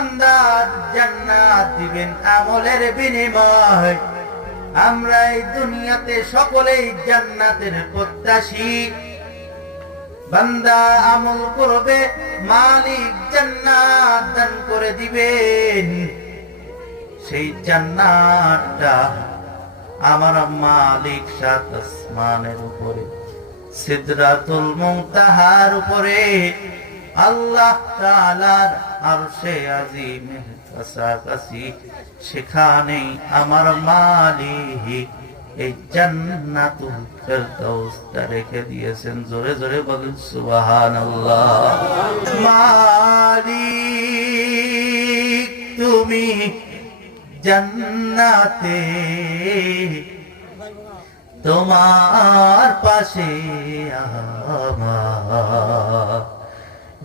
বান্দার জান্নাত দিবেন আমলের বিনিময়। আমরা এই দুনিয়াতে সকলেই জান্নাতের প্রত্যাশী। বান্দা আমল করবে, মালিক জান্নাত দান করে দিবেন। সেই জান্নাতটা আমার মালিক সাত আসমানের উপরে, সিদরাতুল মুনতাহার উপরে, আল্লাহ তাআলার আরশে আজিমের কাছাকাছি, সেখানেই আমার মালিক এই জান্নাতুল ফেরদাউসটা রেখে দিয়েছেন। জোরে জোরে বলেন সুবহানাল্লাহ। মালিক তুমি জান্নাতে তোমার পাশে আমার